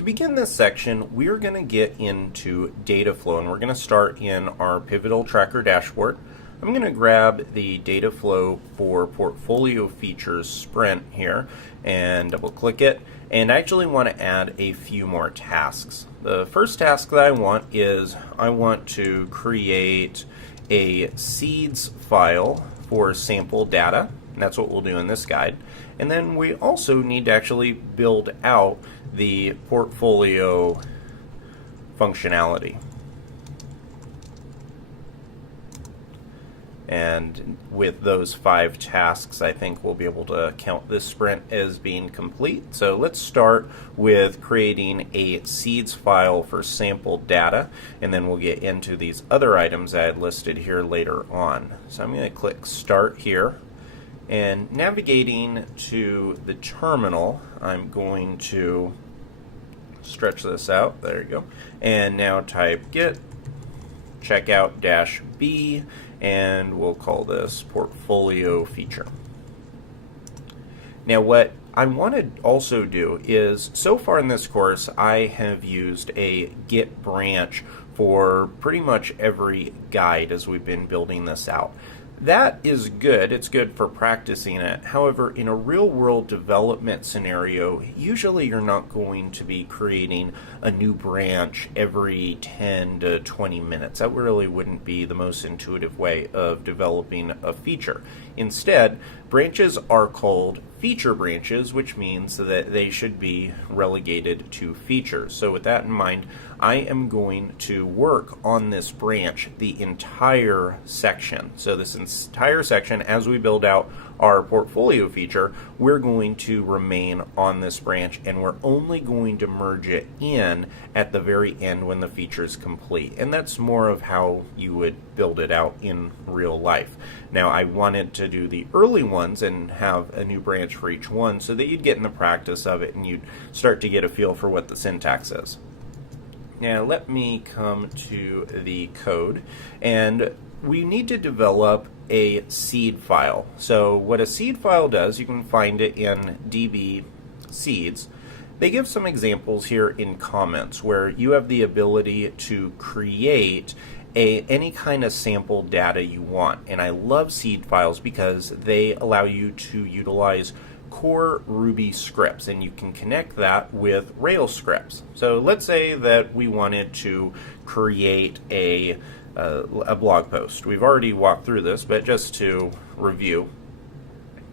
To begin this section, we're going to get into data flow, and we're going to start in our Pivotal Tracker dashboard. I'm going to grab the data flow for portfolio features sprint here and double click it, and I actually want to add a few more tasks. The first task that I want is I want to create a seeds file for sample data, and that's what we'll do in this guide. And then we also need to actually build out the portfolio functionality. And with those 5 tasks, I think we'll be able to count this sprint as being complete. So let's start with creating a seeds file for sample data, and then we'll get into these other items I had listed here later on. So I'm going to click Start here. And navigating to the terminal, I'm going to stretch this out. There you go. And now type git checkout-b, and we'll call this portfolio feature. Now what I want to also do is, so far in this course, I have used a Git branch for pretty much every guide as we've been building this out. That is good. It's good for practicing it. However, in a real-world development scenario, usually you're not going to be creating a new branch every 10 to 20 minutes. That really wouldn't be the most intuitive way of developing a feature. Instead, branches are called feature branches, which means that they should be relegated to features. So with that in mind, I am going to work on this branch the entire section. So this entire section, as we build out our portfolio feature, we're going to remain on this branch, and we're only going to merge it in at the very end when the feature is complete. And that's more of how you would build it out in real life. Now, I wanted to do the early ones and have a new branch for each one so that you'd get in the practice of it and you'd start to get a feel for what the syntax is. Now, let me come to the code, and we need to develop a seed file. So what a seed file does, you can find it in DB seeds. They give some examples here in comments where you have the ability to create any kind of sample data you want. And I love seed files because they allow you to utilize core Ruby scripts, and you can connect that with Rails scripts. So let's say that we wanted to create a blog post. We've already walked through this, but just to review,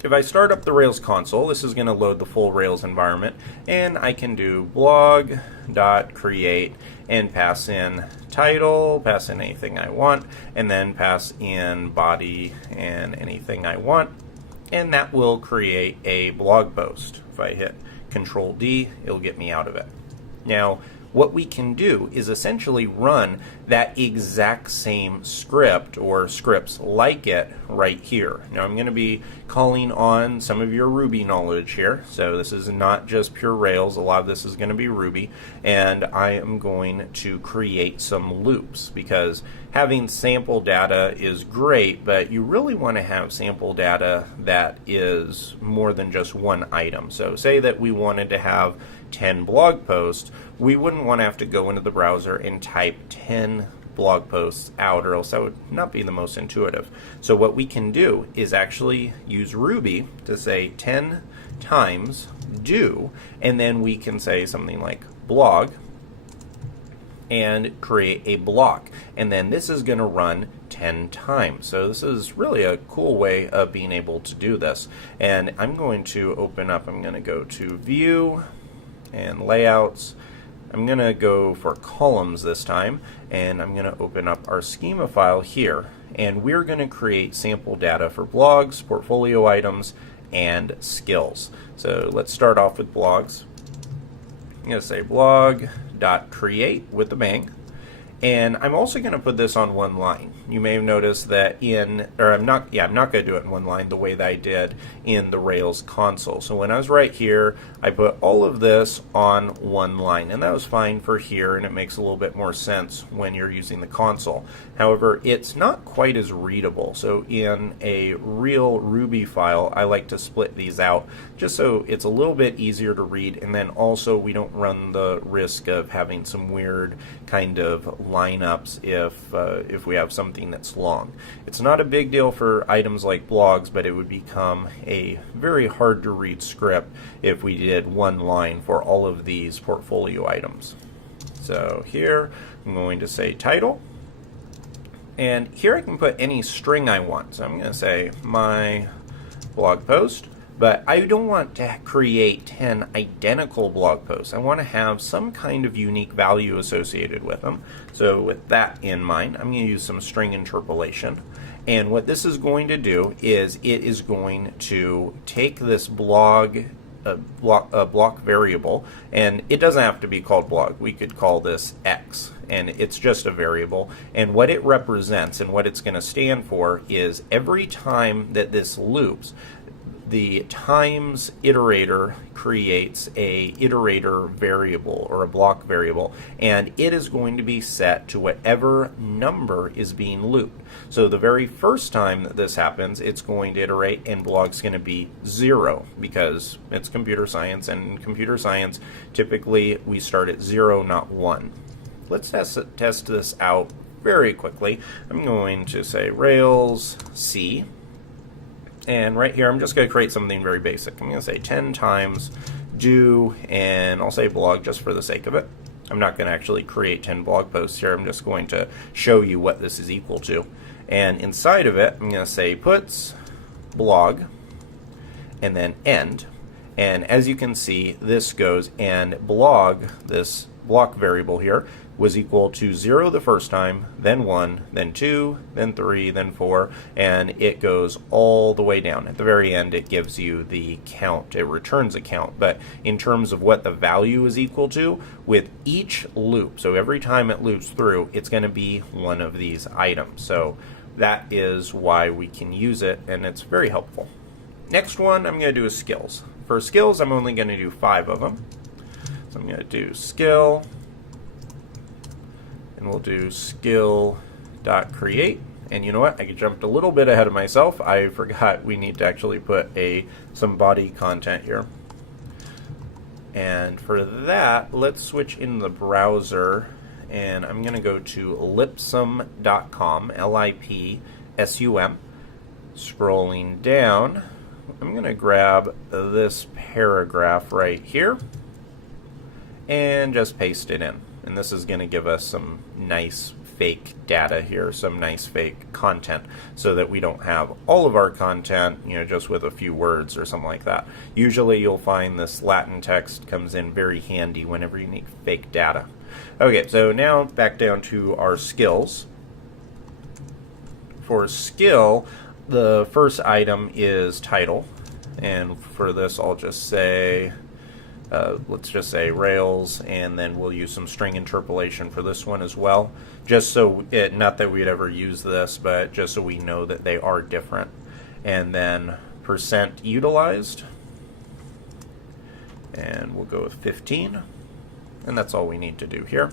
if I start up the Rails console, this is going to load the full Rails environment, and I can do blog.create and pass in title, pass in anything I want, and then pass in body and anything I want, and that will create a blog post. If I hit Control D, it'll get me out of it. Now, what we can do is essentially run that exact same script or scripts like it right here. Now I'm going to be calling on some of your Ruby knowledge here. So this is not just pure Rails. A lot of this is going to be Ruby. And I am going to create some loops because having sample data is great, but you really want to have sample data that is more than just one item. So say that we wanted to have 10 blog posts, we wouldn't want to have to go into the browser and type 10 blog posts out, or else that would not be the most intuitive. So what we can do is actually use Ruby to say 10 times do, and then we can say something like blog and create a block, and then this is going to run 10 times. So this is really a cool way of being able to do this. And I'm going to open up, I'm going to go to View and Layouts. I'm going to go for columns this time, and I'm going to open up our schema file here, and we're going to create sample data for blogs, portfolio items, and skills. So let's start off with blogs. I'm going to say blog.create with the bang, And I'm also going to put this on one line. You may have noticed that I'm not going to do it in one line the way that I did in the Rails console. So when I was right here, I put all of this on one line, and that was fine for here, and it makes a little bit more sense when you're using the console. However, it's not quite as readable. So in a real Ruby file, I like to split these out just so it's a little bit easier to read, and then also we don't run the risk of having some weird kind of lineups if we have something that's long. It's not a big deal for items like blogs, but it would become a very hard to read script if we did one line for all of these portfolio items. So here I'm going to say title, and here I can put any string I want. So I'm going to say my blog post. But I don't want to create 10 identical blog posts. I want to have some kind of unique value associated with them. So with that in mind, I'm going to use some string interpolation. And what this is going to do is it is going to take this block variable, and it doesn't have to be called blog. We could call this X, and it's just a variable. And what it represents and what it's going to stand for is every time that this loops, the times iterator creates a iterator variable or a block variable, and it is going to be set to whatever number is being looped. So the very first time that this happens, it's going to iterate, and blog's going to be 0 because it's computer science, and in computer science typically we start at 0, not 1. Let's test this out very quickly. I'm going to say Rails C. And right here, I'm just going to create something very basic. I'm going to say 10 times do, and I'll say blog just for the sake of it. I'm not going to actually create 10 blog posts here. I'm just going to show you what this is equal to. And inside of it, I'm going to say puts blog, and then end. And as you can see, this goes, and blog, this block variable here, was equal to 0 the first time, then 1, then 2, then 3, then 4, and it goes all the way down. At the very end, it gives you the count. It returns a count. But in terms of what the value is equal to, with each loop, so every time it loops through, it's going to be one of these items. So that is why we can use it, and it's very helpful. Next one, I'm going to do is skills. For skills, I'm only going to do 5 of them. So I'm going to do skill, and we'll do skill.create. And you know what? I jumped a little bit ahead of myself. I forgot we need to actually put some body content here. And for that, let's switch in the browser, and I'm going to go to lipsum.com, Lipsum. Scrolling down, I'm going to grab this paragraph right here and just paste it in. And this is going to give us some nice fake data here, some nice fake content, so that we don't have all of our content, just with a few words or something like that. Usually you'll find this Latin text comes in very handy whenever you need fake data. Okay, so now back down to our skills. For skill, the first item is title, and for this I'll just say let's just say Rails, and then we'll use some string interpolation for this one as well, just so not that we'd ever use this, but just so we know that they are different. And then percent utilized, and we'll go with 15, and that's all we need to do here.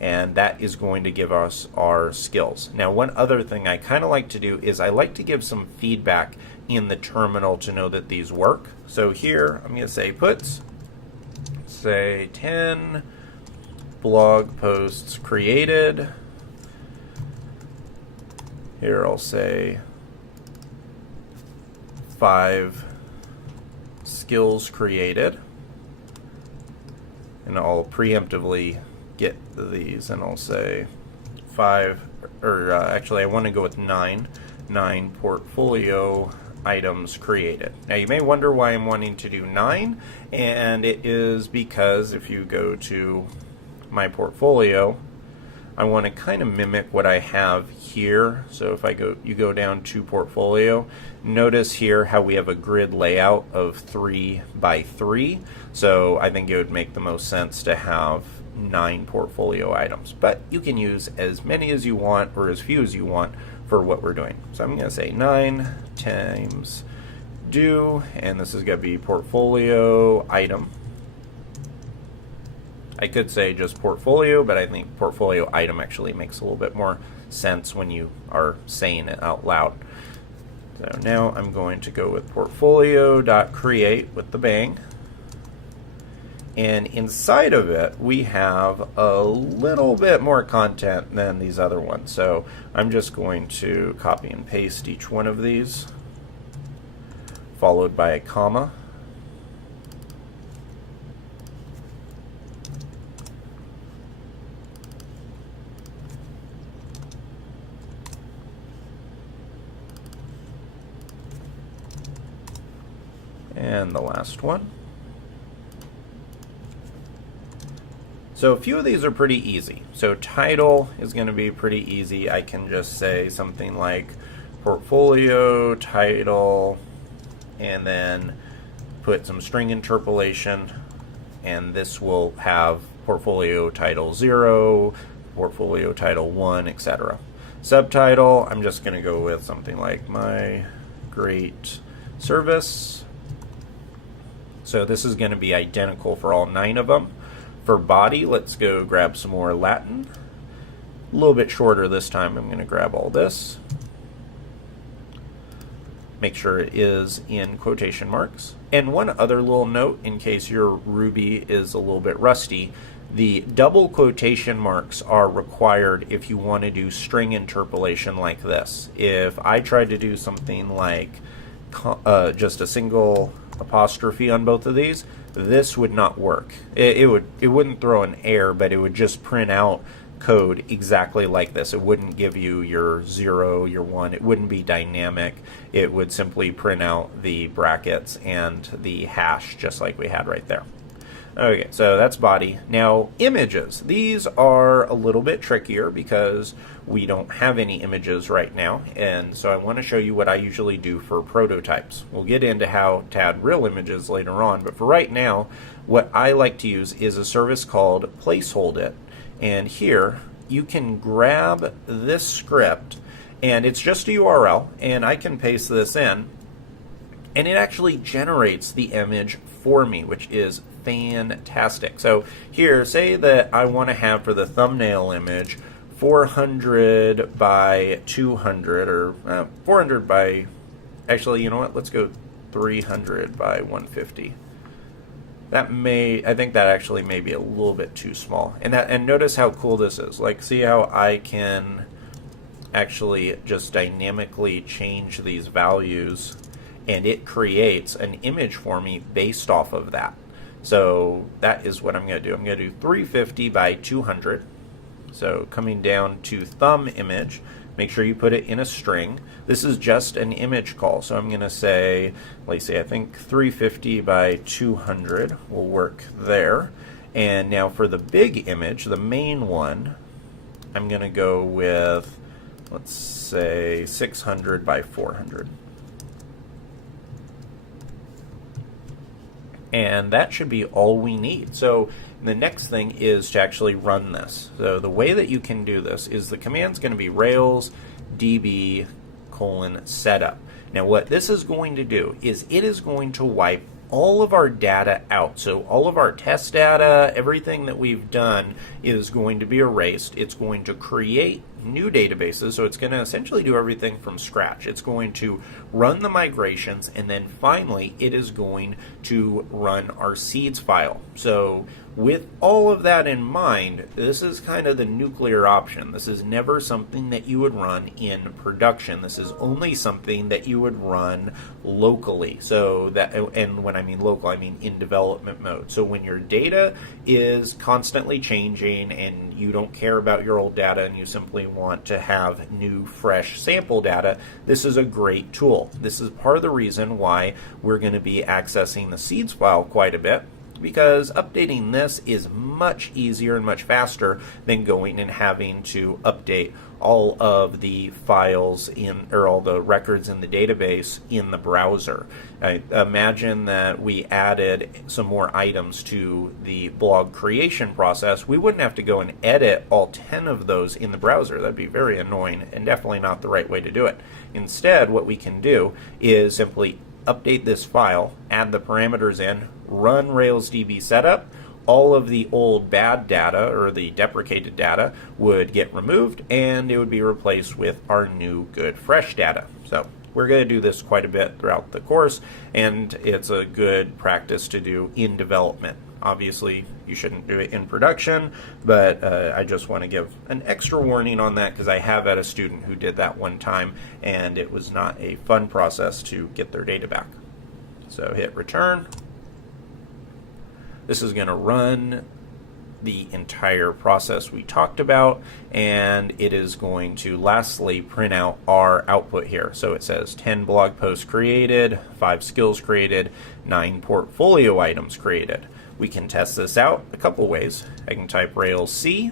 And that is going to give us our skills. Now, one other thing I kind of like to do is I like to give some feedback in the terminal to know that these work. So here I'm going to say puts, say 10 blog posts created. Here I'll say 5 skills created, and I'll preemptively get these, and I'll say 5, or actually I want to go with 9 portfolio items created. Now you may wonder why I'm wanting to do 9, and it is because if you go to my portfolio, I want to kind of mimic what I have here. So if you go down to portfolio, notice here how we have a grid layout of 3 by 3. So I think it would make the most sense to have 9 portfolio items, but you can use as many as you want or as few as you want for what we're doing. So I'm going to say 9 times do, and this is going to be portfolio item. I could say just portfolio, but I think portfolio item actually makes a little bit more sense when you are saying it out loud. So now I'm going to go with portfolio.create with the bang. And inside of it, we have a little bit more content than these other ones. So I'm just going to copy and paste each one of these, followed by a comma. And the last one. So a few of these are pretty easy. So title is going to be pretty easy. I can just say something like portfolio title and then put some string interpolation, and this will have portfolio title 0, portfolio title 1, etc. Subtitle, I'm just going to go with something like my great service. So this is going to be identical for all 9 of them. For body, let's go grab some more Latin. A little bit shorter this time. I'm going to grab all this. Make sure it is in quotation marks. And one other little note, in case your Ruby is a little bit rusty, the double quotation marks are required if you want to do string interpolation like this. If I tried to do something like just a single apostrophe on both of these, this would not work. It wouldn't throw an error, but it would just print out code exactly like this. It wouldn't give you your 0, your 1. It wouldn't be dynamic. It would simply print out the brackets and the hash just like we had right there. Okay, so that's body. Now, images. These are a little bit trickier because we don't have any images right now, and so I want to show you what I usually do for prototypes. We'll get into how to add real images later on, but for right now, what I like to use is a service called Placeholdit, and here you can grab this script, and it's just a URL, and I can paste this in, and it actually generates the image for me, which is fantastic. So here, say that I want to have for the thumbnail image 400 by 200, or 400 by, actually, you know what, let's go 300 by 150. I think that actually may be a little bit too small. And notice how cool this is. Like, see how I can actually just dynamically change these values, and it creates an image for me based off of that. So that is what I'm going to do. I'm going to do 350 by 200. So coming down to thumb image, make sure you put it in a string. This is just an image call. So I'm going to say, let's say I think 350 by 200 will work there. And now for the big image, the main one, I'm going to go with, let's say 600 by 400. And that should be all we need. So the next thing is to actually run this. So the way that you can do this is the command's going to be Rails db :setup. Now what this is going to do is it is going to wipe all of our data out. So all of our test data, everything that we've done is going to be erased. It's going to create new databases, so it's going to essentially do everything from scratch. It's going to run the migrations, and then finally it is going to run our seeds file. So with all of that in mind, this is kind of the nuclear option. This is never something that you would run in production. This is only something that you would run locally. So that, and when I mean local, I mean in development mode. So when your data is constantly changing and you don't care about your old data and you simply want to have new, fresh sample data, this is a great tool. This is part of the reason why we're going to be accessing the seeds file quite a bit. because updating this is much easier and much faster than going and having to update all of the files or all the records in the database in the browser. I imagine that we added some more items to the blog creation process. We wouldn't have to go and edit all 10 of those in the browser. That'd be very annoying and definitely not the right way to do it. Instead, what we can do is simply update this file, add the parameters in, run RailsDB setup. All of the old bad data or the deprecated data would get removed, and it would be replaced with our new good fresh data. So we're going to do this quite a bit throughout the course, and it's a good practice to do in development. Obviously, you shouldn't do it in production, but I just want to give an extra warning on that because I have had a student who did that one time, and it was not a fun process to get their data back. So hit return. This is going to run the entire process we talked about, and it is going to lastly print out our output here. So it says 10 blog posts created, 5 skills created, 9 portfolio items created. We can test this out a couple ways. I can type Rails C,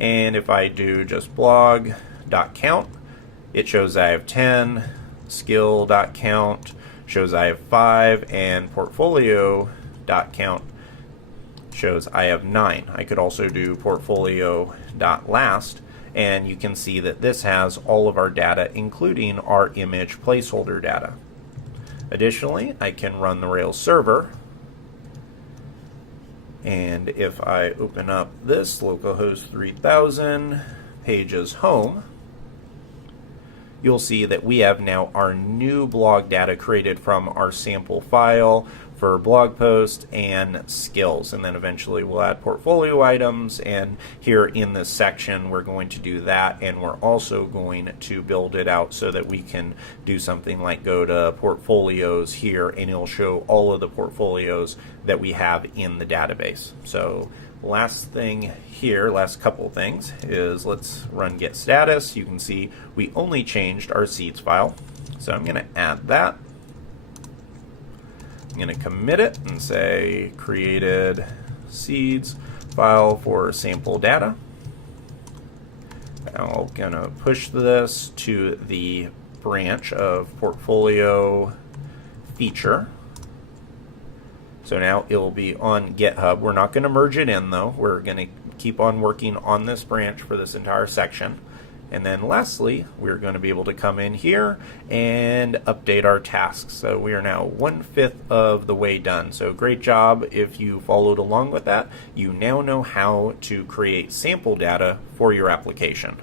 and if I do just blog.count, it shows I have 10, skill.count shows I have 5, and portfolio.count shows I have 9. I could also do portfolio.last, and you can see that this has all of our data, including our image placeholder data. Additionally, I can run the Rails server, and if I open up this localhost 3000 pages home, you'll see that we have now our new blog data created from our sample file for blog posts and skills, and then eventually we'll add portfolio items, and here in this section we're going to do that, and we're also going to build it out so that we can do something like go to portfolios here, and it'll show all of the portfolios that we have in the database. So last thing here, last couple things, is let's run get status. You can see we only changed our seeds file, so I'm going to add that. I'm going to commit it and say created seeds file for sample data. I'm going to push this to the branch of portfolio feature. So now it'll be on GitHub. We're not going to merge it in though. We're going to keep on working on this branch for this entire section. And then lastly, we're going to be able to come in here and update our tasks. So we are now 1/5 of the way done. So great job if you followed along with that. You now know how to create sample data for your application.